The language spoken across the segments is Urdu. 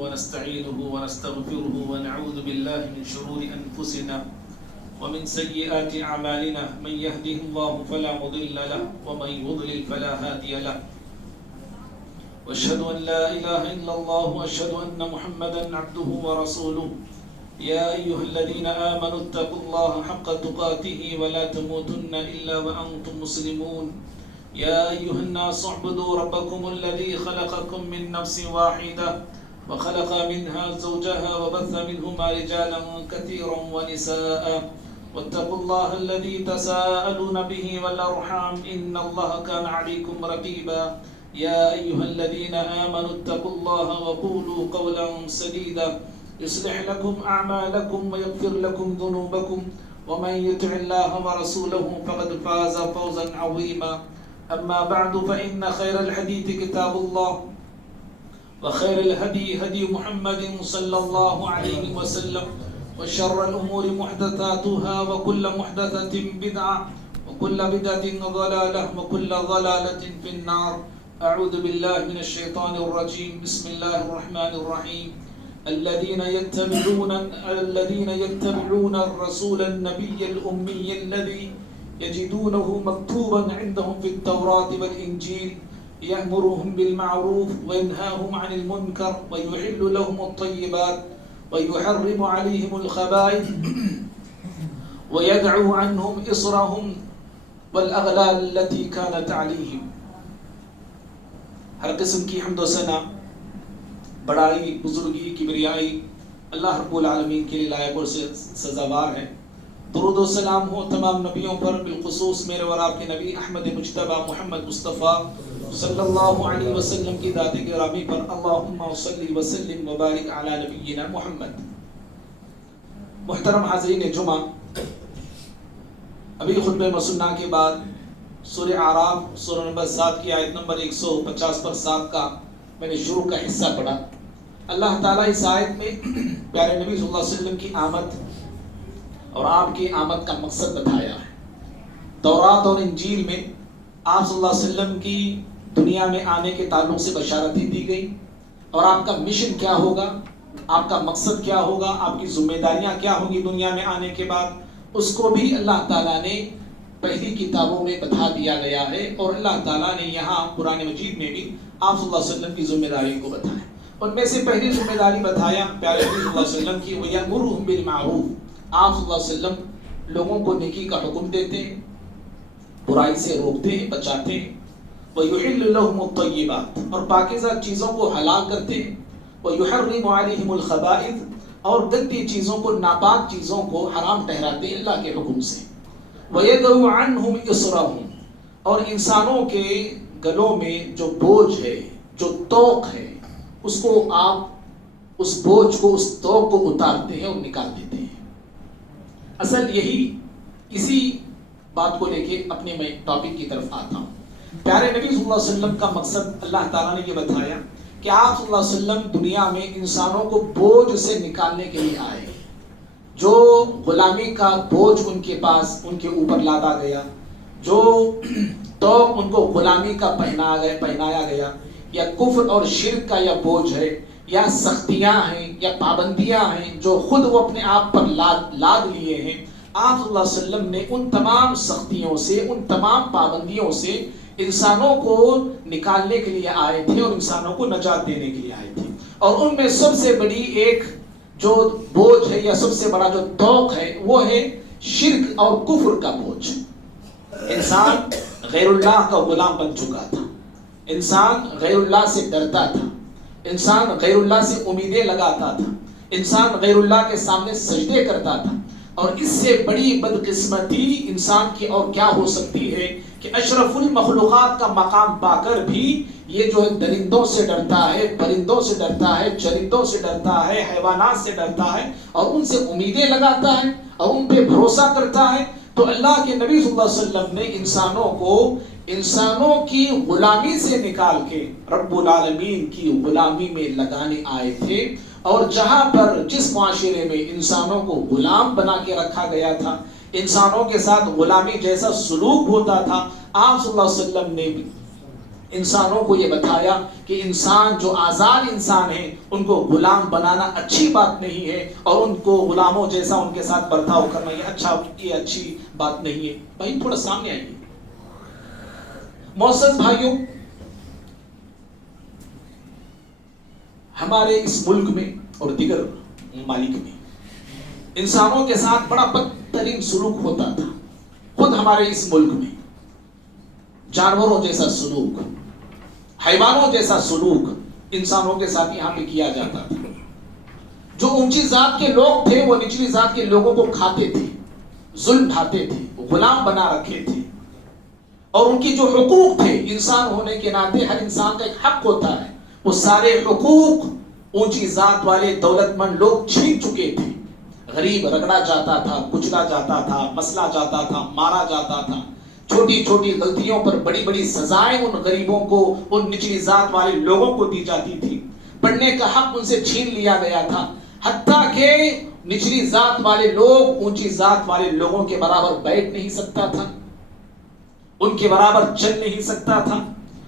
ونستعينه ونستغفره ونعوذ بالله من شرور أنفسنا ومن سيئات أعمالنا من يهده الله فلا مضل له ومن يضلل فلا هادي له وأشهد أن لا إله إلا الله وأشهد أن محمدا عبده ورسوله يا أيها الذين آمنوا اتقوا الله حق تقاته ولا تموتن إلا وأنتم مسلمون يا أيها الناس اعبدوا ربكم الذي خلقكم من نفس واحدة وخلق منها زوجها وبث منهما رجالا كثيرا ونساء واتقوا الله الذي تساءلون به والأرحام إن الله كان عليكم رقيبا يا أيها الذين آمنوا اتقوا الله وقولوا قولا سديدا يصلح لكم أعمالكم ويغفر لكم ذنوبكم ومن يطع الله ورسوله فقد فاز فوزا عظيما أما بعد فإن خير الحديث كتاب الله وخير الهدي هدي محمد صلى الله عليه وسلم وشر الأمور محدثاتها وكل محدثة بدعة وكل بدعة ضلالة وكل ضلالة في النار أعوذ بالله من الشيطان الرجيم بسم الله الرحمن الرحيم الذين يتبعون الرسول النبي الأمي الذي يجدونه مكتوبا عندهم في التوراة والإنجيل يأمرهم بالمعروف وينهاهم عن المنكر ويحل لهم الطيبات ويحرم عليهم الخبائث ويدعو عنهم إصرهم والأغلال التي كانت عليهم. ہر قسم کی حمد و ثنا، بڑائی، بزرگی، کبریائی اللہ رب العالمین کے لیے لائق اور سزاوار ہے. درود و سلام ہو تمام نبیوں پر، بالخصوص میرے اور آپ کے نبی احمد مجتبی محمد مصطفیٰ صلی اللہ علیہ وسلم کی ذات گرامی پر. اللہم صلی وسلم وبارک علی نبینا محمد. محترم حاضرین جمعہ، ابھی خطبہ مسنہ کے بعد سورہ اعراف سورہ نمبر 7 کی آیت نمبر 150 پر 7 کا میں نے شروع کا حصہ پڑھا. اللہ تعالیٰ اس آیت میں پیارے نبی صلی اللہ علیہ وسلم کی آمد اور آپ کی آمد کا مقصد بتایا ہے. تورات اور انجیل میں آپ صلی اللہ علیہ وسلم کی دنیا میں آنے کے تعلق سے بشارتیں دی گئی اور آپ کا مشن کیا ہوگا، آپ کا مقصد کیا ہوگا، آپ کی ذمہ داریاں کیا ہوں گی دنیا میں آنے کے بعد، اس کو بھی اللہ تعالیٰ نے پہلی کتابوں میں بتا دیا گیا ہے. اور اللہ تعالیٰ نے یہاں قرآن مجید میں بھی آپ صلی اللہ علیہ وسلم کی ذمہ داری کو بتایا. ان میں سے پہلی ذمہ داری بتایا پیارے نبی صلی اللہ علیہ وسلم کی، وَيَأْمُرُهُم بِالْمَعْرُوفِ. آپ صلی اللہ علیہ وسلم لوگوں کو نیکی کا حکم دیتے ہیں، برائی سے روکتے ہیں، بچاتے ہیں. وَيُحِلُّ لَهُمُ الطَّيِّبَاتِ. اور پاکیزہ چیزوں کو حلال کرتے ہیں. وَيُحَرِّمُ عَلَيْهِمُ الْخَبَائِثَ. اور گندی چیزوں کو، ناپاک چیزوں کو حرام ٹھہراتے ہیں اللہ کے حکم سے. وَيَدْعُ عَنْهُمْ إِصْرَهُمْ. اور انسانوں کے گلوں میں جو بوجھ ہے، جو توق ہے، اس کو آپ اس بوجھ کو، اس توق کو اتارتے ہیں اور نکال دیتے ہیں. اصل اسی بات کو لے کے اپنے میں ٹاپک کی طرف آتا ہوں. پیارے نبی صلی اللہ علیہ وسلم کا مقصد اللہ تعالیٰ نے یہ بتایا کہ آپ صلی اللہ علیہ وسلم دنیا میں انسانوں کو بوجھ سے نکالنے کے لیے آئے. جو غلامی کا بوجھ ان کے پاس، ان کے اوپر لادا گیا، جو توق ان کو غلامی کا پہنایا گیا، یا کفر اور شرک کا یا بوجھ ہے، یا سختیاں ہیں، یا پابندیاں ہیں جو خود وہ اپنے آپ پر لاد لیے ہیں، آپ صلی اللہ علیہ وسلم نے ان تمام سختیوں سے، ان تمام پابندیوں سے انسانوں کو نکالنے کے لیے آئے تھے اور انسانوں کو نجات دینے کے لیے آئے تھے. اور ان میں سب سے بڑی ایک جو بوجھ ہے یا سب سے بڑا جو توق ہے وہ ہے شرک اور کفر کا بوجھ. انسان غیر اللہ کا غلام بن چکا تھا، انسان غیر اللہ سے ڈرتا تھا، انسان غیر اللہ سے امیدیں لگاتا تھا، انسان غیر اللہ کے سامنے سجدے کرتا تھا. اور اس سے بڑی بدقسمتی انسان کی اور کیا ہو سکتی ہے کہ اشرف المخلوقات کا مقام پا کر بھی یہ جو ہے درندوں سے ڈرتا ہے، پرندوں سے ڈرتا ہے، چرندوں سے ڈرتا ہے، حیوانات سے ڈرتا ہے اور ان سے امیدیں لگاتا ہے اور ان پہ بھروسہ کرتا ہے. تو اللہ کے نبی صلی اللہ علیہ وسلم نے انسانوں کو انسانوں کی غلامی سے نکال کے رب العالمین کی غلامی میں لگانے آئے تھے. اور جہاں پر جس معاشرے میں انسانوں کو غلام بنا کے رکھا گیا تھا، انسانوں کے ساتھ غلامی جیسا سلوک ہوتا تھا، آپ صلی اللہ علیہ وسلم نے بھی انسانوں کو یہ بتایا کہ انسان جو آزاد انسان ہیں ان کو غلام بنانا اچھی بات نہیں ہے، اور ان کو غلاموں جیسا ان کے ساتھ برتاؤ کرنا یہ اچھی بات نہیں ہے۔ بھائی تھوڑا سامنے آئیے۔ معزز بھائیوں، ہمارے اس ملک میں اور دیگر ممالک میں انسانوں کے ساتھ بڑا بدترین سلوک ہوتا تھا۔ خود ہمارے اس ملک میں جانوروں جیسا سلوک، حیوانوں جیسا سلوک انسانوں کے ساتھ یہاں پہ کیا جاتا تھا۔ جو اونچی ذات کے لوگ تھے وہ نچلی ذات کے لوگوں کو کھاتے تھے، ظلم ڈھاتے تھے، غلام بنا رکھے تھے، اور ان کی جو حقوق تھے، انسان ہونے کے ناطے ہر انسان کا ایک حق ہوتا ہے، وہ سارے حقوق اونچی ذات والے دولت مند لوگ چھین چکے تھے۔ غریب رگڑا جاتا تھا، کچلا جاتا تھا، مسلا جاتا تھا، مارا جاتا تھا۔ چھوٹی چھوٹی غلطیوں پر بڑی بڑی سزائیں ان غریبوں کو، ان نچلی ذات والے لوگوں کو دی جاتی تھی۔ پڑھنے کا حق ان سے چھین لیا گیا تھا، حتیٰ کہ نچلی ذات والے لوگ اونچی ذات والے لوگوں کے برابر بیٹھ نہیں سکتا تھا، ان کے برابر چل نہیں سکتا تھا،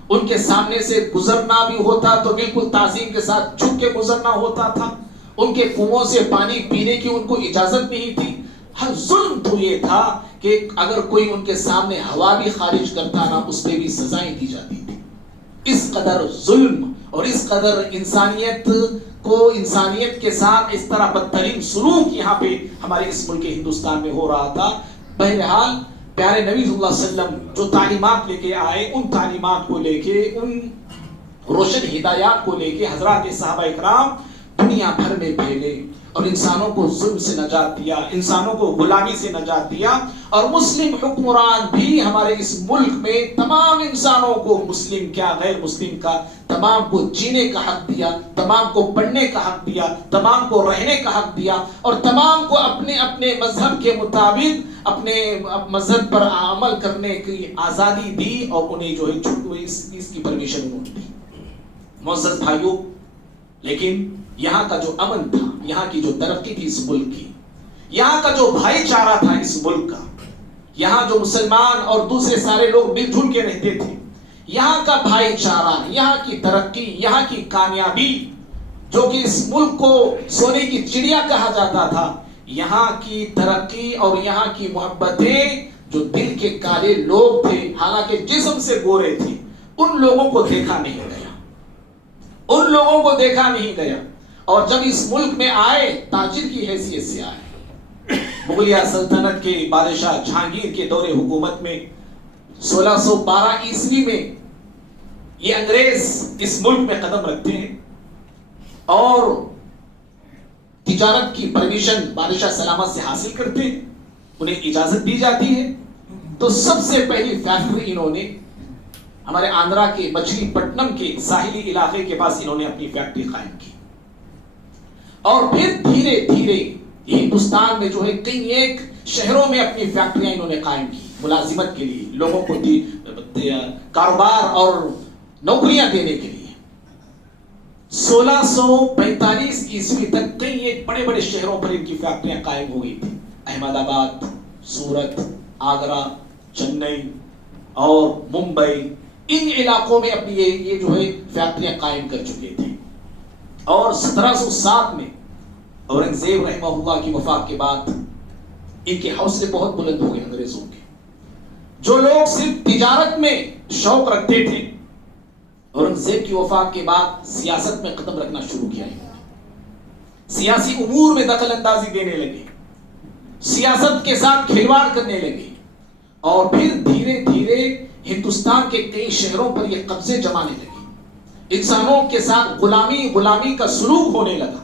ان کے سامنے سے گزرنا بھی ہوتا تو بالکل تعظیم کے ساتھ جھک کے گزرنا ہوتا تھا۔ ان کے کنووں سے پانی پینے کی ان کو اجازت نہیں تھی۔ ہر ظلم تو یہ تھا کہ اگر کوئی ان کے سامنے ہوا بھی خارج کرتا نا، اس پہ بھی سزائیں دی جاتی تھی۔ اس قدر ظلم اور اس قدر انسانیت کے ساتھ اس طرح بدترین سلوک یہاں پہ ہمارے اس ملک ہندوستان میں ہو رہا تھا۔ بہرحال پیارے نبی صلی اللہ علیہ وسلم جو تعلیمات لے کے آئے، ان تعلیمات کو لے کے، ان روشن ہدایات کو لے کے حضرات صحابہ اکرام دنیا بھر میں پھیلے اور انسانوں کو ظلم سے نجات دیا، انسانوں کو غلامی سے نجات دیا۔ اور مسلم حکمران بھی ہمارے اس ملک میں تمام انسانوں کو، مسلم کیا غیر مسلم کا، تمام کو جینے کا حق دیا، تمام کو پڑھنے کا حق دیا، تمام کو رہنے کا حق دیا، اور تمام کو اپنے اپنے مذہب کے مطابق اپنے مذہب پر عمل کرنے کی آزادی دی، اور انہیں جو ہے اس کی پرمیشن انہوں نے دی۔ معزز بھائیوں، لیکن یہاں کا جو امن تھا، یہاں کی جو ترقی تھی اس ملک کی، یہاں کا جو بھائی چارہ تھا اس ملک کا، یہاں جو مسلمان اور دوسرے سارے لوگ مل جل کے رہتے تھے، یہاں کا بھائی چارہ، یہاں کی ترقی، یہاں کی کامیابی، جو کہ اس ملک کو سونے کی چڑیا کہا جاتا تھا، یہاں کی ترقی اور یہاں کی محبتیں جو دل کے کالے لوگ تھے، حالانکہ جسم سے گورے تھے، ان لوگوں کو دیکھا نہیں گیا، ان لوگوں کو دیکھا نہیں گیا۔ اور جب اس ملک میں آئے، تاجر کی حیثیت سے آئے، مغلیہ سلطنت کے بادشاہ جہانگیر کے دور حکومت میں 1612 عیسوی میں یہ انگریز اس ملک میں قدم رکھتے ہیں، اور تجارت کی پرمیشن بادشاہ سلامت سے حاصل کرتے ہیں، انہیں اجازت دی جاتی ہے۔ تو سب سے پہلی فیکٹری انہوں نے ہمارے آندھرا کے مچھلی پٹنم کے ساحلی علاقے کے پاس انہوں نے اپنی فیکٹری قائم کی، اور پھر دھیرے دھیرے ہندوستان میں جو ہے کئی ایک شہروں میں اپنی فیکٹریاں انہوں نے قائم کی، ملازمت کے لیے، لوگوں کو کاروبار اور نوکریاں دینے کے لیے۔ 1645 عیسوی تک کئی ایک بڑے بڑے شہروں پر ان کی فیکٹریاں قائم ہو گئی تھی، احمد آباد، سورت، آگرہ، چنئی اور ممبئی، ان علاقوں میں اپنی یہ جو ہے فیکٹریاں قائم کر چکے تھے۔ اور 1707 میں اورنگزیب رحمہ اللہ کی وفات کے بعد ان کے حوصلے بہت بلند ہو گئے انگریزوں کے۔ جو لوگ صرف تجارت میں شوق رکھتے تھے، اورنگزیب کی وفات کے بعد سیاست میں قدم رکھنا شروع کیا، سیاسی امور میں دخل اندازی دینے لگے، سیاست کے ساتھ کھلواڑ کرنے لگے، اور پھر دھیرے دھیرے ہندوستان کے کئی شہروں پر یہ قبضے جمانے لگے، انسانوں کے ساتھ غلامی کا سلوک ہونے لگا،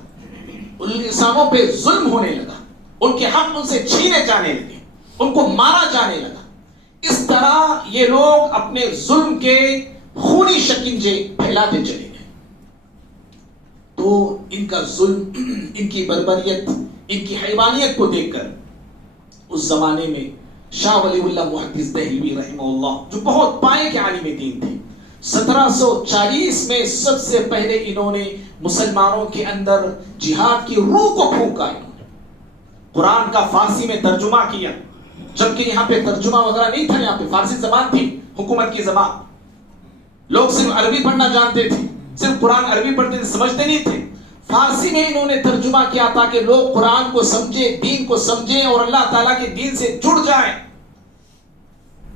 انسانوں پہ ظلم ہونے لگا، ان کے حق ان سے چھینے جانے لگے، ان کو مارا جانے لگا۔ اس طرح یہ لوگ اپنے ظلم کے خونی شکنجے پھیلاتے چلے گئے۔ تو ان کا ظلم، ان کی بربریت، ان کی حیوانیت کو دیکھ کر اس زمانے میں شاہ ولی اللہ محدث دہلوی رحمہ اللہ، جو بہت پائے کے عالم دین تھے، 1740 میں سب سے پہلے انہوں نے مسلمانوں کے اندر جہاد کی روح کو پھونکا، انہوں نے قرآن کا فارسی میں ترجمہ کیا، جبکہ یہاں پہ ترجمہ وغیرہ نہیں تھا، یہاں پہ فارسی زبان تھی حکومت کی زبان۔ لوگ صرف عربی پڑھنا جانتے تھے، صرف قرآن عربی پڑھتے تھے، سمجھتے نہیں تھے. فارسی میں انہوں نے ترجمہ کیا تاکہ لوگ قرآن کو سمجھیں، دین کو سمجھیں اور اللہ تعالیٰ کے دین سے جڑ جائیں.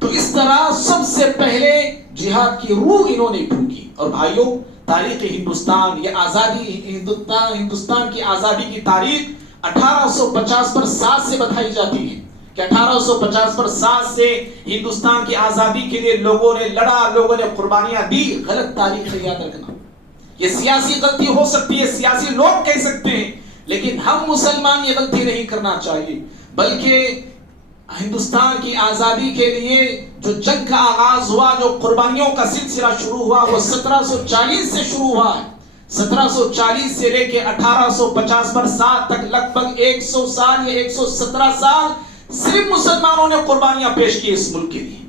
تو اس طرح سب سے پہلے جہاد کی روح انہوں نے پھونکی. اور بھائیوں، تاریخ ہندوستان، یہ آزادی، ہندوستان کی آزادی کی تاریخ 1850 پر 7 سے بتائی جاتی ہے کہ 1850 پر 7 سے ہندوستان کی آزادی کے لیے لوگوں نے لڑا، لوگوں نے قربانیاں دی. غلط تاریخ ہے، یاد رکھنا. یہ سیاسی غلطی ہو سکتی ہے، سیاسی لوگ کہہ سکتے ہیں، لیکن ہم مسلمان یہ غلطی نہیں کرنا چاہیے. بلکہ ہندوستان کی آزادی کے لیے جو جنگ کا آغاز ہوا، جو قربانیوں کا سلسلہ شروع ہوا، وہ 1740 سے شروع ہوا ہے. 1740 سے لے کے 1850 پر 7 تک لگ بھگ 100 سال یا 117 سال صرف مسلمانوں نے قربانیاں پیش کی اس ملک کے لیے.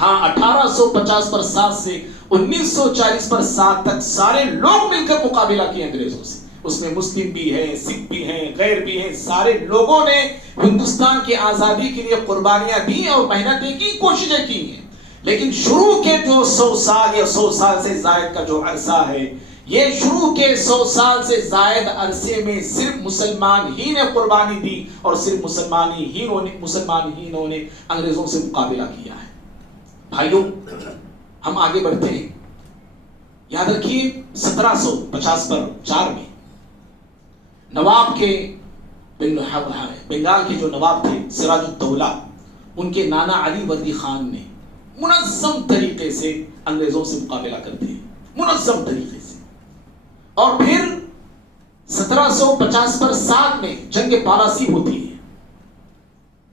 ہاں، 1850 پر 7 سے 1940 پر 7 تک سارے لوگ مل کر مقابلہ کیے انگریزوں سے. اس میں مسلم بھی ہیں، سکھ بھی ہیں، غیر بھی ہیں. سارے لوگوں نے ہندوستان کی آزادی کے لیے قربانیاں دی اور محنتیں کی، کوششیں کی ہیں. لیکن شروع کے جو 100 سال یا 100 سال سے زائد کا جو عرصہ ہے، یہ شروع کے 100 سال سے زائد عرصے میں صرف مسلمان ہی نے قربانی دی اور صرف مسلمان ہی نے انگریزوں سے مقابلہ کیا ہے. بھائیوں، ہم آگے بڑھتے ہیں. یاد رکھیے 1750 پر 4 میں نواب کے بنگال کے جو نواب تھے سراج الدولہ، ان کے نانا علی وردی خان نے منظم طریقے سے انگریزوں سے مقابلہ کرتے ہیں، منظم طریقے سے. اور پھر 1750 پر 7 میں جنگ پالاسی ہوتی ہے،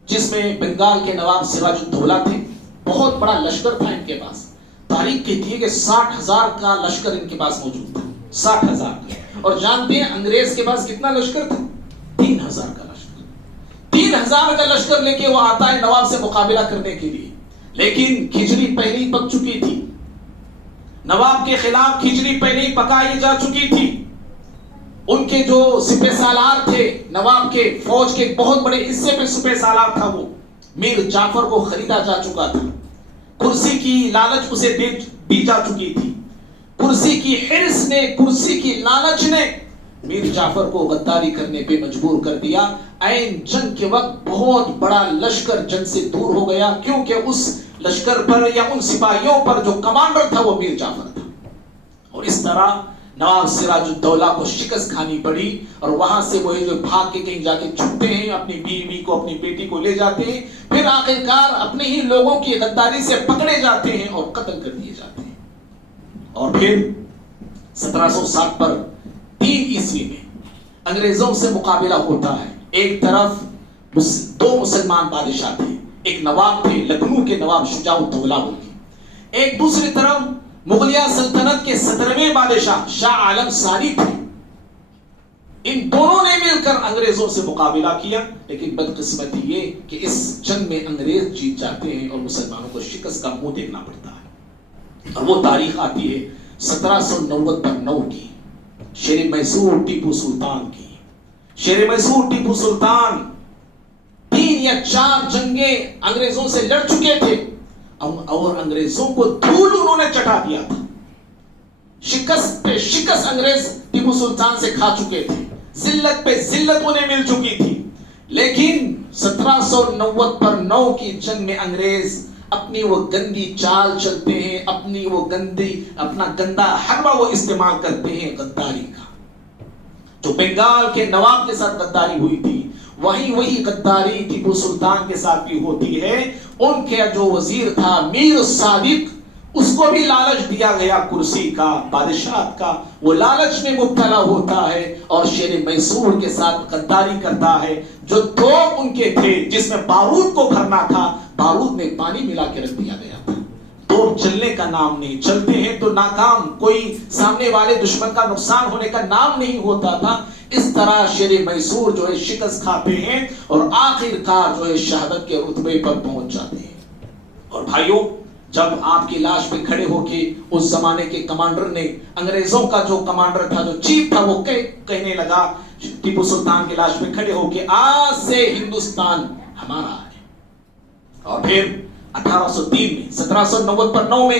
جس میں بنگال کے نواب سراج الدولہ تھے. بہت بڑا لشکر تھا ان کے پاس. تاریخ کہتی ہے کہ 60,000 کا لشکر ان کے پاس موجود تھا، 60,000 کا. اور جانتے ہیں انگریز کے پاس کتنا لشکر تھا؟ 3,000 کا لشکر. 3,000 کا لشکر لے کے وہ آتا ہے نواب سے مقابلہ کرنے کے لیے. لیکن کھچڑی پہلے ہی پک چکی تھی، نواب کے خلاف کھچڑی پہلے ہی پکائی جا چکی تھی. ان کے جو سپہ سالار تھے، نواب کے فوج کے بہت بڑے حصے پہ سپہ سالار تھا، وہ میر جعفر کو خریدا جا چکا تھا. کرسی کی لالچ اسے دی جا چکی تھی. کرسی کی حرص نے، کرسی کی لالچ نے میر جعفر کو غداری کرنے پہ مجبور کر دیا. عین جنگ کے وقت بہت بڑا لشکر جنگ سے دور ہو گیا، کیونکہ اس لشکر پر یا ان سپاہیوں پر جو کمانڈر تھا وہ میر جعفر تھا. اور اس طرح نواب سراج الدولہ کو شکست کھانی پڑی. اور وہاں سے وہ جو بھاگ کے کہیں جا کے چھپتے ہیں، اپنی بیوی کو، اپنی بیٹی کو لے جاتے ہیں. پھر آخرکار اپنے ہی لوگوں کی غداری سے پکڑے جاتے ہیں اور قتل کر دیے جاتے ہیں. اور پھر 1760 پر 3 عیسوی میں انگریزوں سے مقابلہ ہوتا ہے. ایک طرف 2 مسلمان بادشاہ تھے، ایک نواب تھے لکھنؤ کے نواب شجاع الدولہ کے، ایک دوسری طرف مغلیہ سلطنت کے 17ویں بادشاہ شاہ عالم ثانی تھے. ان دونوں نے مل کر انگریزوں سے مقابلہ کیا. لیکن بدقسمتی یہ کہ اس جنگ میں انگریز جیت جاتے ہیں اور مسلمانوں کو شکست کا منہ دیکھنا پڑتا ہے. اور وہ تاریخ آتی ہے 1790 پر 9 کی، شیر میسور ٹیپو سلطان کی. شیر میسور ٹیپو سلطان 3 یا 4 جنگیں انگریزوں سے لڑ چکے تھے اور انگریزوں کو دھول انہوں نے چٹا دیا تھا. شکست پہ شکست انگریز ٹیپو سلطان سے کھا چکے تھے، ذلت پہ ذلت انہیں مل چکی تھی. لیکن 1790 پر 9 کی جنگ میں انگریز اپنی وہ گندی چال چلتے ہیں، اپنا گندا حربہ وہ استعمال کرتے ہیں غداری کا. جو بنگال کے نواب کے ساتھ غداری ہوئی تھی، وہی غداری ٹیپو سلطان کے ساتھ بھی ہوتی ہے. ان کے جو وزیر تھا میر صادق، اس کو بھی لالچ دیا گیا کرسی کا، بادشاہت کا. وہ لالچ میں مبتلا ہوتا ہے اور شیر میسور کے ساتھ غداری کرتا ہے. جو توپ ان کے تھے جس میں بارود کو بھرنا تھا، بارود میں پانی ملا کے رکھ دیا گیا تھا. توپ چلنے کا نام نہیں، چلتے ہیں تو ناکام، کوئی سامنے والے دشمن کا نقصان ہونے کا نام نہیں ہوتا تھا. اس طرح شیر میسور جو ہے شکست کھاتے ہیں اور آخر کار جو ہے شہادت کے رتبے پر پہنچ جاتے ہیں. اور بھائیوں، جب آپ کی لاش پہ کھڑے ہو کے اس زمانے کے کمانڈر نے، انگریزوں کا جو کمانڈر تھا، جو چیف تھا، وہ کہنے لگا ٹیپو سلطان کی لاش پہ کھڑے ہو کے، آج سے ہندوستان ہمارا ہے. اور پھر 1803 میں 1790 پر 9 میں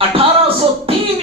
1803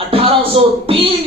1803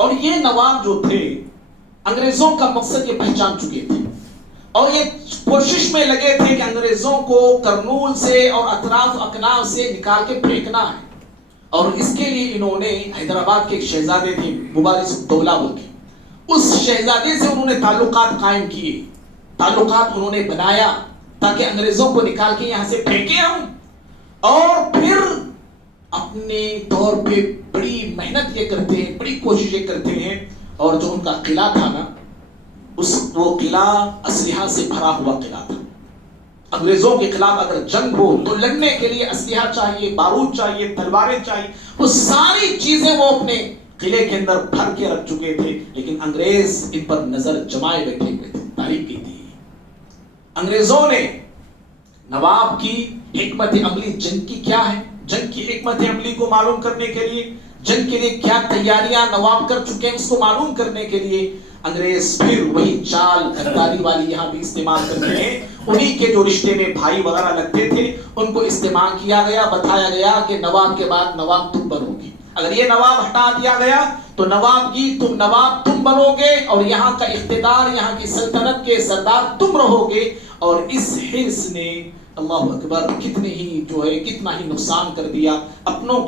اور یہ نواب جو تھے انگریزوں کا مقصد یہ پہچان چکے تھے اور یہ کوشش میں لگے تھے کہ انگریزوں کو کرنول سے اور اطراف اکناف سے نکال کے پھینکنا ہے. اور اس کے لیے انہوں نے حیدرآباد کے ایک شہزادے تھے مبارز الدولہ بول کے, اس شہزادے سے انہوں نے تعلقات قائم کیے, تعلقات انہوں نے بنایا تاکہ انگریزوں کو نکال کے یہاں سے پھینکے ہم. اور پھر اپنے طور پہ بڑی محنت یہ کرتے ہیں, بڑی کوششیں کرتے ہیں. اور جو ان کا قلعہ تھا نا, وہ قلعہ اسلحہ سے بھرا ہوا قلعہ تھا. انگریزوں کے خلاف اگر جنگ ہو تو لڑنے کے لیے اسلحہ چاہیے, بارود چاہیے, تلواریں چاہیے, وہ ساری چیزیں وہ اپنے قلعے کے اندر بھر کے رکھ چکے تھے. لیکن انگریز ان پر نظر جمائے بیٹھے ہوئے تھے. تاریخ کی تھی انگریزوں نے نواب کی حکمت عملی جنگ کی کیا ہے, جنگ کی حکمت عملی کو معلوم کرنے کے لیے, جنگ کے لیے کیا تیاریاں نواب کر چکے ہیں اس کو معلوم کرنے کے لیے انگریز پھر وہی چال غداری والی یہاں بھی استعمال کرتے ہیں. انہی کے جو رشتے میں بھائی وغیرہ لگتے تھے ان کو استعمال کیا گیا, بتایا گیا کہ نواب کے بعد نواب تم بنو گے. اگر یہ نواب ہٹا دیا گیا تو نواب تم بنو گے اور یہاں کا اقتدار, یہاں کی سلطنت کے سردار تم رہو گے. اور اس حرص نے اللہ اکبر کتنا ہی نقصان کر دیا. اپنوں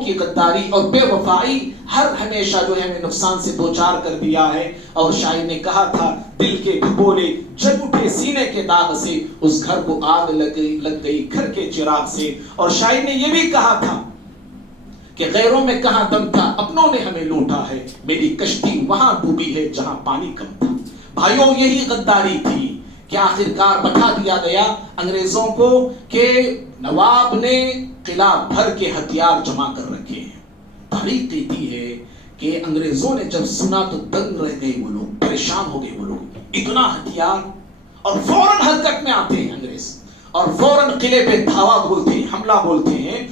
کی غداری اور بے وفائی ہر ہمیشہ جو ہے ہمیں نقصان سے دوچار کر دیا ہے. اور شاعر نے کہا تھا, دل کے بھگولے جل اٹھے سینے کے داغ سے, اس گھر کو آگ لگ گئی گھر کے چراغ سے. اور شاعر نے یہ بھی کہا تھا کہ غیروں میں کہاں دم تھا, اپنوں نے ہمیں لوٹا ہے, میری کشتی وہاں ڈوبی ہے جہاں پانی کم تھا. بھائیوں یہی غداری تھی کہ آخرکار بتا دیا گیا انگریزوں کو کہ نواب نے قلعہ بھر کے ہتھیار جمع کر رکھے ہیں. تاریخ کہتی ہے کہ انگریزوں نے جب سنا تو دنگ رہ گئے وہ لوگ, پریشان ہو گئے وہ لوگ, اتنا ہتھیار. اور فوراً حرکت میں آتے ہیں انگریز اور فوراً قلعے پہ دھاوا بولتے ہیں, حملہ بولتے ہیں.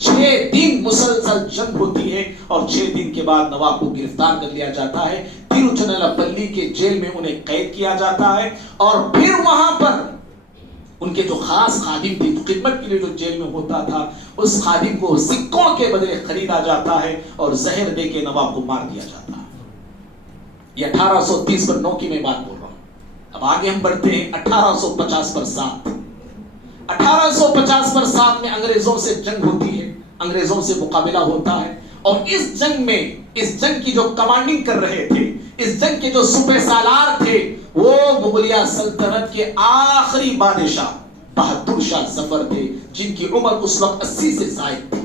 6 دن مسلسل جنگ ہوتی ہے اور 6 دن کے بعد نواب کو گرفتار کر لیا جاتا ہے. تروچناپلی کے جیل میں انہیں قید کیا جاتا ہے. اور پھر وہاں پر ان کے جو خاص خادم تھے, خدمت کے لیے جو جیل میں ہوتا تھا, اس خادم کو سکوں کے بدلے خریدا جاتا ہے اور زہر دے کے نواب کو مار دیا جاتا ہے. یہ 1830 پر 9 کی میں بات بول رہا ہوں. اب آگے ہم بڑھتے ہیں 1850 پر 7. 1850 پر 7 میں انگریزوں سے جنگ ہوتی ہے, انگریزوں سے مقابلہ ہوتا ہے. اور اس جنگ کی جو کمانڈنگ کر رہے تھے, اس جنگ کے جو سپہ سالار تھے, وہ مغلیہ سلطنت کے آخری بادشاہ بہادر شاہ ظفر تھے, جن کی عمر اس وقت 80 سے زائد تھی.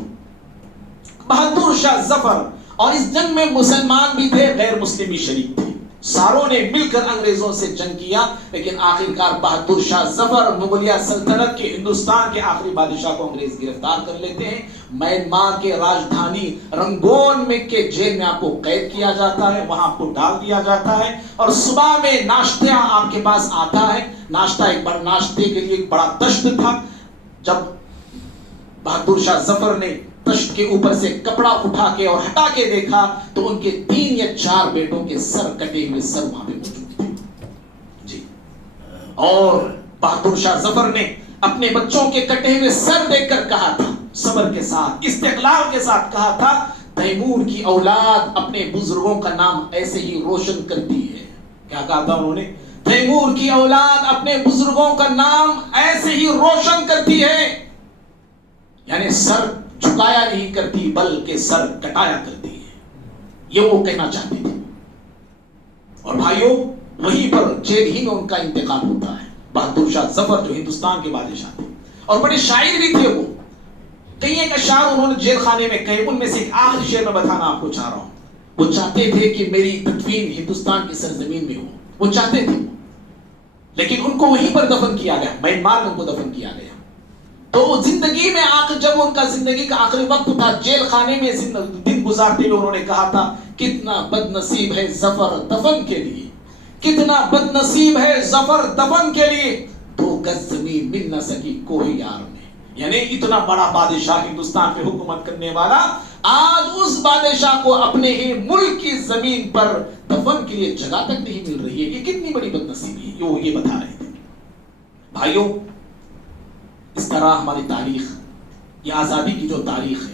بہادر شاہ ظفر. اور اس جنگ میں مسلمان بھی تھے, غیر مسلم بھی شریک تھے. ساروں نے مل کر انگریزوں سے جنگ کیا, لیکن آخرکار بہادر شاہ ظفر مغلیہ سلطنت کے ہندوستان کے آخری بادشاہ کو انگریز گرفتار کر لیتے ہیں. میانمار کے راجدھانی رنگون میں کے جیل میں آپ کو قید کیا جاتا ہے, وہاں آپ کو ڈال دیا جاتا ہے. اور صبح میں ناشتہ آپ کے پاس آتا ہے. ناشتے کے لیے ایک بڑا دشت تھا. جب بہادر شاہ ظفر نے دشت کے اوپر سے کپڑا اٹھا کے اور ہٹا کے دیکھا تو ان کے 3 یا 4 بیٹوں کے سر کٹے ہوئے سر وہاں پہ موجود تھے. جی. اور بہادر شاہ ظفر نے اپنے بچوں کے کٹے ہوئے سر دیکھ کر کہا تھا, صبر کے ساتھ, استقلال کے ساتھ کہا تھا, تیمور کی اولاد اپنے بزرگوں کا نام ایسے ہی روشن کرتی ہے. کیا کہا تھا انہوں نے؟ تیمور کی اولاد اپنے بزرگوں کا نام ایسے ہی روشن کرتی ہے. یعنی سر جھکایا نہیں کرتی بلکہ سر کٹایا کرتی ہے, یہ وہ کہنا چاہتے تھے. اور بھائیوں وہیں پر جیل ہی میں ان کا انتقال ہوتا ہے. بہادر شاہ ظفر جو ہندوستان کے بادشاہ تھے اور بڑے شاعر بھی تھے, وہ کئی ایک اشعار انہوں نے جیل خانے میں کہے. ان میں سے ایک آخری شعر میں بتانا آپ کو چاہ رہا ہوں. وہ چاہتے تھے کہ میری تدفین ہندوستان کی سرزمین میں ہو, وہ چاہتے تھے, لیکن ان کو وہیں پر دفن کیا گیا, میانمار میں ان کو دفن کیا گیا. تو زندگی میں جب ان کا زندگی کا آخری وقت تھا, جیل خانے میں دن گزارتے ہوئے انہوں نے کہا تھا, کتنا بد نصیب ہے ظفر دفن کے لیے, کتنا بد نصیب ہے ظفر دفن کے لیے, 2 گز زمین مل نہ سکی کوئی یار میں. یعنی اتنا بڑا بادشاہ ہندوستان پہ حکومت کرنے والا آج اس بادشاہ کو اپنے ہی ملک کی زمین پر دفن کے لیے جگہ تک نہیں مل رہی ہے. یہ کتنی بڑی بد نصیبی ہے, وہ یہ بتا رہے تھے. بھائیوں اس طرح ہماری تاریخ, یہ آزادی کی جو تاریخ ہے,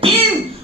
3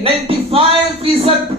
95%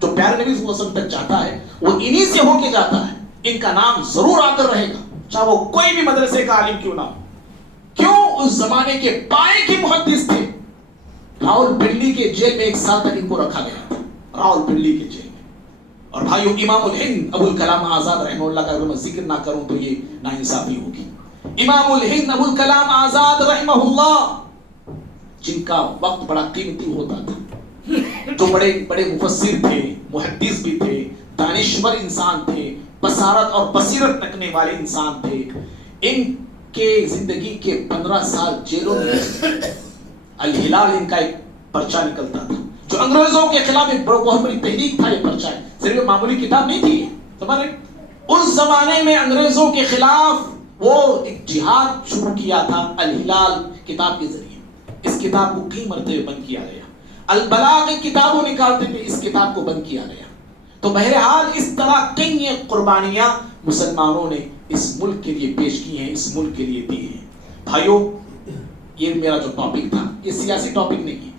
جو پیارے نبی صلی اللہ علیہ وسلم تک جاتا ہے وہ انہی سے ہو کے جاتا ہے. ان کا نام ضرور آ کر رہے گا, چاہے وہ کوئی بھی مدرسے کا عالم کیوں نہ ہو. کیوں؟ اس زمانے کے پائے کے محدث تھے. راول پنڈی کے جیل میں ایک سال تک ان کو رکھا گیا تھا, راول پنڈی کے جیل میں. اور بھائیو, امام الہند ابو الکلام آزاد رحمہ اللہ کا اگر میں ذکر نہ کروں تو یہ ناانصافی ہوگی. امام الہند ابو الکلام آزاد رحمہ اللہ, جن کا وقت بڑا قیمتی ہوتا تھا, جو بڑے بڑے مفسر تھے, محدث بھی تھے, دانشور انسان تھے, بصارت اور بصیرت رکھنے والے انسان تھے. ان کے زندگی کے 15 سال جیلوں میں الہلال ان کا ایک پرچہ نکلتا تھا, جو انگریزوں کے خلاف ایک بہت بڑی تحریک تھا. یہ پرچہ ہے, صرف معمولی کتاب نہیں تھی. سمجھ رہے, اس زمانے میں انگریزوں کے خلاف وہ ایک جہاد شروع کیا تھا الہلال کتاب کے ذریعے. اس کتاب کو کئی مرتبے بند کیا گیا. البلاغ کتابوں نکالتے تھے, اس کتاب کو بند کیا گیا. تو بہرحال اس طرح کئی قربانیاں مسلمانوں نے اس ملک کے لیے پیش کی ہیں, اس ملک کے لیے دی ہیں. بھائیو, یہ میرا جو ٹاپک تھا یہ سیاسی ٹاپک نہیں ہے.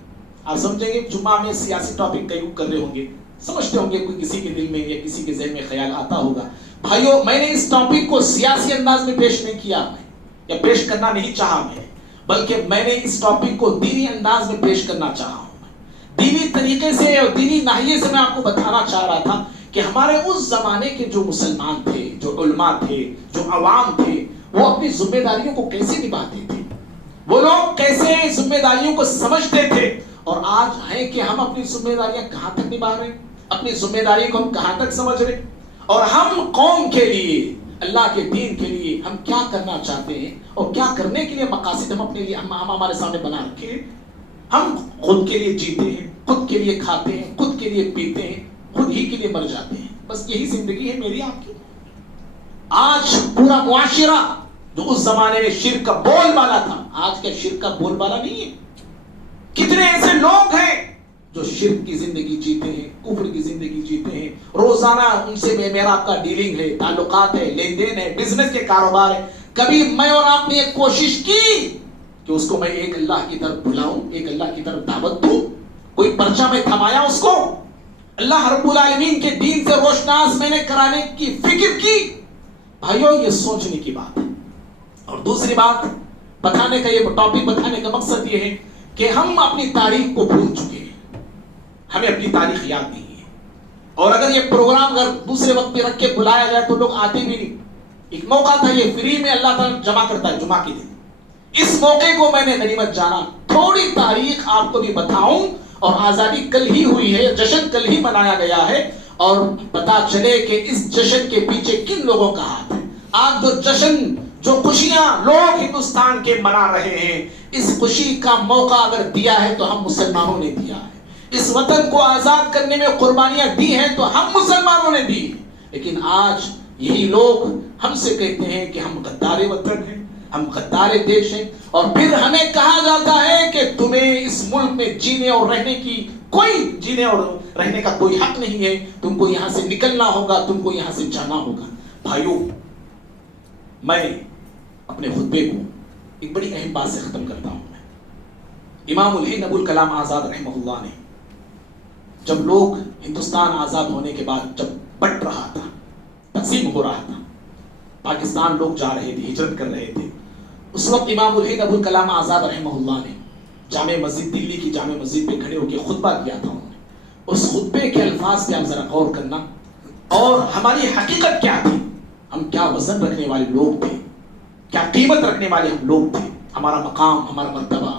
آپ سمجھیں گے جمعہ میں سیاسی ٹاپک تیار کر رہے ہوں گے, سمجھتے ہوں گے کوئی کسی کے دل میں یا کسی کے ذہن میں خیال آتا ہوگا. بھائیو, میں نے اس ٹاپک کو سیاسی انداز میں پیش نہیں کیا یا پیش کرنا نہیں چاہا میں, بلکہ میں نے اس ٹاپک کو دینی انداز میں پیش کرنا چاہا ہوں. دینی طریقے سے اور دینی ناحیے سے میں آپ کو بتانا چاہ رہا تھا کہ ہمارے اس زمانے کے جو مسلمان تھے, جو علماء تھے, جو عوام تھے, وہ اپنی ذمہ داریوں کو کیسے نبھاتے تھے, وہ لوگ کیسے ذمہ داریوں کو سمجھتے تھے. اور آج ہے کہ ہم اپنی ذمہ داریاں کہاں تک نبھا رہے ہیں, اپنی ذمہ داری کو ہم کہاں تک سمجھ رہے ہیں, اور ہم قوم کے لیے, اللہ کے دین کے لیے ہم کیا کرنا چاہتے ہیں اور کیا کرنے کے لیے مقاصد ہم اپنے لیے ہم ہمارے سامنے بنا رکھے ہیں. ہم خود کے لیے جیتے ہیں, خود کے لیے کھاتے ہیں, خود کے لیے پیتے ہیں, خود ہی کے لیے مر جاتے ہیں. بس یہی زندگی ہے میری آپ کی. آج پورا معاشرہ جو اس زمانے میں شرک کا بول بالا تھا, آج کا شرک کا بول بالا نہیں ہے. کتنے ایسے لوگ ہیں جو شرک کی زندگی جیتے ہیں, کفر کی زندگی جیتے ہیں. روزانہ ان سے میرا آپ کا ڈیلنگ ہے, تعلقات ہے, لین دین ہے, بزنس کے کاروبار ہے. کبھی میں اور آپ نے ایک کوشش کی کہ اس کو میں ایک اللہ کی طرف بلاؤں, ایک اللہ کی طرف دعوت دوں, کوئی پرچہ میں تھمایا اس کو, اللہ رب العالمین کے دین سے روشناس میں نے کرانے کی فکر کی؟ بھائیو, یہ سوچنے کی بات ہے. اور دوسری بات بتانے کا, یہ ٹاپک بتانے کا مقصد یہ ہے کہ ہم اپنی تاریخ کو بھول چکے ہیں, ہمیں اپنی تاریخ یاد نہیں ہے. اور اگر یہ پروگرام اگر دوسرے وقت پہ رکھ کے بلایا جائے تو لوگ آتے بھی نہیں. ایک موقع تھا, یہ فری میں اللہ تعالیٰ جمع کرتا ہے جمعہ کے دن. اس موقع کو میں نے غنیمت جانا, تھوڑی تاریخ آپ کو بھی بتاؤں. اور آزادی کل ہی ہوئی ہے, جشن کل ہی منایا گیا ہے, اور پتا چلے کہ اس جشن کے پیچھے کن لوگوں کا ہاتھ ہے. آج جو جشن, جو خوشیاں لوگ ہندوستان کے منا رہے ہیں, اس خوشی کا موقع اگر دیا ہے تو ہم مسلمانوں نے دیا ہے. اس وطن کو آزاد کرنے میں قربانیاں دی ہیں تو ہم مسلمانوں نے دی. لیکن آج یہی لوگ ہم سے کہتے ہیں کہ ہم غدار وطن ہیں, ہم غدار دیش ہیں, اور پھر ہمیں کہا جاتا ہے کہ تمہیں اس ملک میں جینے اور رہنے کی جینے اور رہنے کا کوئی حق نہیں ہے, تم کو یہاں سے نکلنا ہوگا, تم کو یہاں سے جانا ہوگا. بھائیو, میں اپنے خطبے کو ایک بڑی اہم بات سے ختم کرتا ہوں. امام الہند ابو الکلام آزاد رحمہ اللہ نے, جب لوگ ہندوستان آزاد ہونے کے بعد جب بٹ رہا تھا, تقسیم ہو رہا تھا, پاکستان لوگ جا رہے تھے, ہجرت کر رہے تھے, اس وقت امام الہند ابو الکلام آزاد رحمہ اللہ نے جامع مسجد, دلی کی جامع مسجد پہ کھڑے ہو کے خطبہ دیا تھا. انہوں نے اس خطبے کے الفاظ پہ آپ ذرا غور کرنا, اور ہماری حقیقت کیا تھی, ہم کیا وزن رکھنے والے لوگ تھے, کیا قیمت رکھنے والے ہم لوگ تھے, ہمارا مقام, ہمارا مرتبہ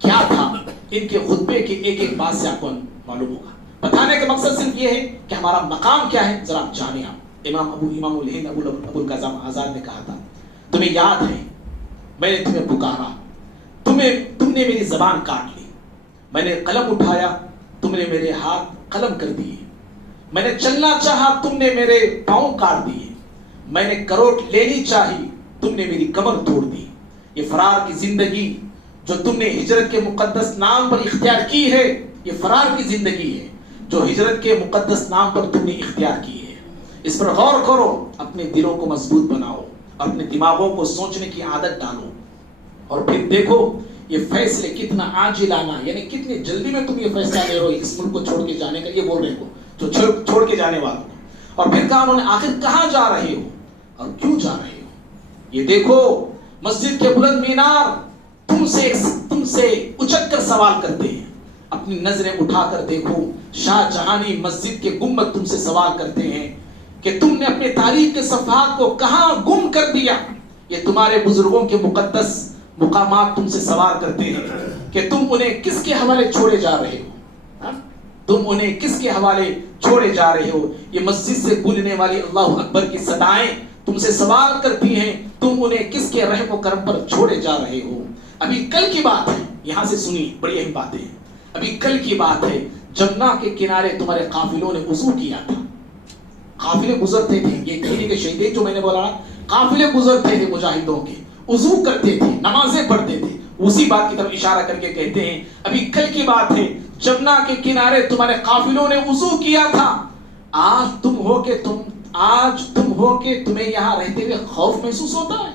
کیا تھا. ان کے خطبے کی ایک ایک بات سے آپ کو معلوم ہوگا. بتانے کا مقصد صرف یہ ہے کہ ہمارا مقام کیا ہے, ذرا آپ جانیں. آپ امام الہند ابو الکلام آزاد نے کہا تھا, تمہیں یاد ہے میں نے تمہیں پکارا, تم نے میری زبان کاٹ لی, میں نے قلم اٹھایا, تم نے میرے ہاتھ قلم کر دیے, میں نے چلنا چاہا, تم نے میرے پاؤں کاٹ دیے, میں نے کروٹ لینی چاہی, تم نے میری کمر توڑ دی. یہ فرار کی زندگی جو تم نے ہجرت کے مقدس نام پر اختیار کی ہے, یہ فرار کی زندگی ہے جو ہجرت کے مقدس نام پر تم نے اختیار کی ہے. اس پر غور کرو, اپنے دلوں کو مضبوط بناؤ, اپنے دماغوں کو سوچنے کی عادت ڈالو, اور پھر دیکھو یہ فیصلے کتنا عاجلانہ, یعنی کتنی جلدی میں تم یہ فیصلہ لے رہے ہو اس ملک کو چھوڑ کے جانے کا. یہ بول رہے ہو جو چھوڑ کے جانے والوں کو. اور پھر کہا انہوں نے آخر کہاں جا رہے ہو اور کیوں جا رہے ہو؟ یہ دیکھو مسجد کے بلند مینار تم سے اچک کر سوال کرتے ہیں. اپنی نظریں اٹھا کر دیکھو، شاہ جہانی مسجد کے گنبد تم سے سوال کرتے ہیں کہ تم نے اپنے تاریخ کے صفحات کو کہاں گم کر دیا. یہ تمہارے بزرگوں کے مقدس مقامات تم سے سوال کرتے ہیں کہ تم انہیں کس کے حوالے چھوڑے جا رہے ہو. تم انہیں کس کے حوالے چھوڑے جا رہے ہو؟ یہ مسجد سے گونجنے والی اللہ اکبر کی صدائیں تم سے سوال کرتی ہیں، تم انہیں کس کے رحم و کرم پر چھوڑے جا رہے ہو. ابھی کل کی بات ہے، یہاں سے سنی بڑی اہم باتیں ہیں. ابھی کل کی بات ہے، جمنا کے کنارے تمہارے قافلوں نے وضو کیا تھا. قافلے گزرتے تھے، یہ کہنے کے شہیدیں جو میں نے بولا، قافلے گزرتے تھے مجاہدوں کے، وضو کرتے تھے، نمازیں پڑھتے تھے. اسی بات کی طرف اشارہ کر کے کہتے ہیں ابھی کل کی بات ہے، جمنا کے کنارے تمہارے قافلوں نے وضو کیا تھا. آج تم ہو کہ تمہیں یہاں رہتے ہوئے خوف محسوس ہوتا ہے.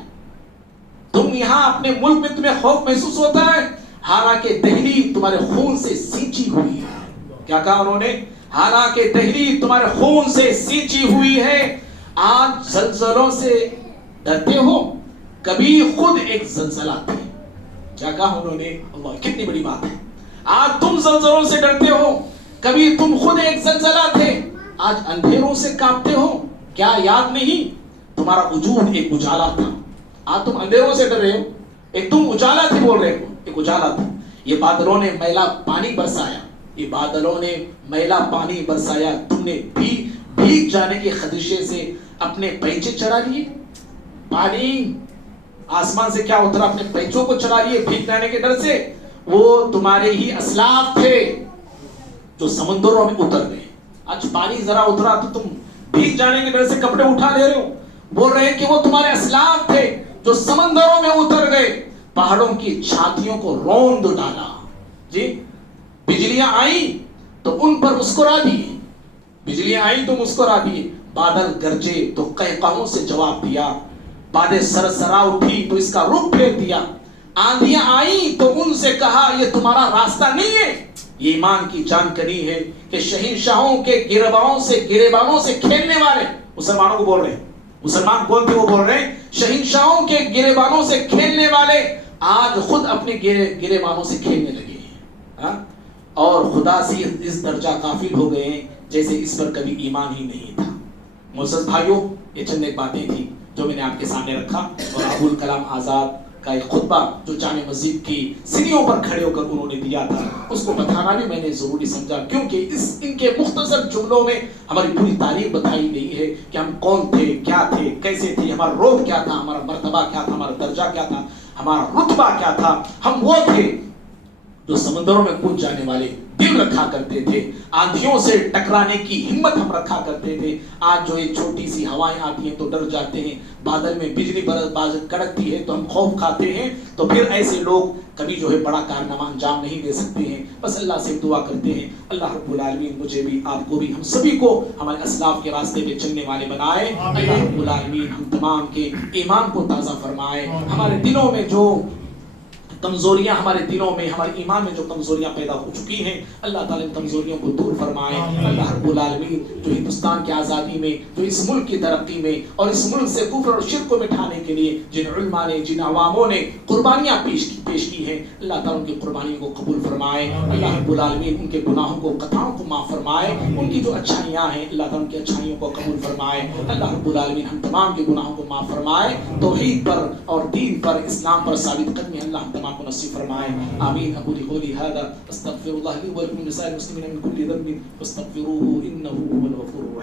تم یہاں اپنے ملک میں تمہیں خوف محسوس ہوتا ہے، حالانکہ دہلی تمہارے خون سے سینچی ہوئی ہے. کیا کہا انہوں نے؟ حالانکہ دہلی تمہارے خون سے سینچی ہوئی ہے. آج زلزلوں سے ڈرتے ہو، کبھی خود ایک زلزلہ تھے. کیا کہا انہوں نے؟ اللہ، کتنی بڑی بات ہے. آج تم زلزلوں سے ڈرتے ہو، کبھی تم خود ایک زلزلہ تھے. آج اندھیروں سے کانپتے ہو، کیا یاد نہیں تمہارا وجود ایک اجالا تھا. آج تم اندھیروں سے ڈر رہے ہو، ایک تم اجالا تھے بول رہے ہو، ایک اجالا تھا. یہ بادلوں نے میلا پانی برسایا، یہ بادلوں نے میلا پانی برسایا. تم نے بھیگ جانے کے خدشے سے اپنے پیچے چرا لیے. پانی آسمان سے کیا اترا، اپنے پیچوں کو چرا لیے بھیگ جانے کے ڈر سے. وہ تمہارے ہی اسلاف تھے جو سمندروں میں اتر گئے. آج پانی ذرا اترا تو تم بھیگ جانے کے ڈر سے کپڑے اٹھا لے رہے ہو. بول رہے ہیں کہ وہ تمہارے اسلاف تھے جو سمندروں میں اتر گئے، پہاڑوں کی چھاتیوں کو روند ڈالا. جی، بجلیاں آئیں تو ان پر مسکرا دیے، بجلیاں آئیں تو مسکرا دیے. بادل گرجے تو قہقہوں سے جواب دیا، بادیں سرسرا اٹھی تو اس کا رخ پھیر دیا. آندھیاں آئیں تو ان سے کہا یہ تمہارا راستہ نہیں ہے. یہ ایمان کی جانکاری ہے کہ شہنشاہوں کے گریبانوں سے کھیلنے والے مسلمانوں کو بول رہے ہیں. مسلمان کون تھے؟ وہ بول رہے ہیں شہنشاہوں کے گریبانوں سے کھیلنے والے آج خود اپنے گریبانوں سے کھیلنے لگے ہیں، اور خدا سے اس درجہ غافل ہو گئے ہیں جیسے اس پر کبھی ایمان ہی نہیں تھا. معزز بھائیوں، یہ چند ایک باتیں تھیں جو میں نے آپ کے سامنے رکھا. اور ابوالکلام آزاد کا ایک خطبہ جو جامع مسجد کی سیڑھیوں پر کھڑے ہو کر انہوں نے دیا تھا، اس کو بتانا بھی میں نے ضروری سمجھا، کیونکہ ان کے مختصر جملوں میں ہماری پوری تاریخ بتائی گئی ہے کہ ہم کون تھے، کیا تھے، کیسے تھے، ہمارا روب کیا تھا، ہمارا مرتبہ کیا تھا، ہمارا درجہ کیا تھا، ہمارا رتبہ کیا تھا. ہم وہ تھے جو سمندروں میں کود جانے والے دل رکھا کرتے تھے، آندھیوں سے ٹکرانے کی ہمت ہم رکھا کرتے تھے. آج جو یہ چھوٹی سی ہوائیں آتی ہیں تو ڈر جاتے ہیں، بادل میں بجلی باز کڑکتی ہے تو ہم خوف کھاتے ہیں. تو پھر ایسے لوگ کبھی جو ہے بڑا کارنامہ انجام نہیں دے سکتے ہیں. بس اللہ سے دعا کرتے ہیں اللہ رب العالمین مجھے بھی، آپ کو بھی، ہم سبھی کو ہمارے اسلاف کے راستے پہ چلنے والے بنائے. اللہ رب العالمین ہم تمام کے ایمان کو تازہ فرمائے. ہمارے دلوں میں جو کمزوریاں، ہمارے دلوں میں، ہمارے ایمان میں جو کمزوریاں پیدا ہو چکی ہیں، اللہ تعالیٰ ان کمزوریوں کو دور فرمائے. اللہ رب العالمین جو ہندوستان کی آزادی میں، جو اس ملک کی ترقی میں اور اس ملک سے کفر اور شرک کو مٹھانے کے لیے جن علماء نے، جن عواموں نے قربانیاں پیش کی ہیں، اللہ تعالیٰ ان کی قربانیوں کو قبول فرمائے. اللہ رب العالمین ان کے گناہوں کو، خطاؤں کو معاف فرمائے. ان کی جو اچھائیاں ہیں اللہ تعالیٰ ان کی اچھائیوں کو قبول فرمائے. اللہ رب العالمین ہم تمام کے گناہوں کو معاف فرمائے. توحید پر اور دین پر، اسلام پر ثابت قدمی اللہ ہم تمام کو نصیب فرمائے. آمین. اقول قولی هذا استغفر الله لي ولكم ولسائر المسلمين من كل ذنب فاستغفروه انه هو الغفور الرحيم.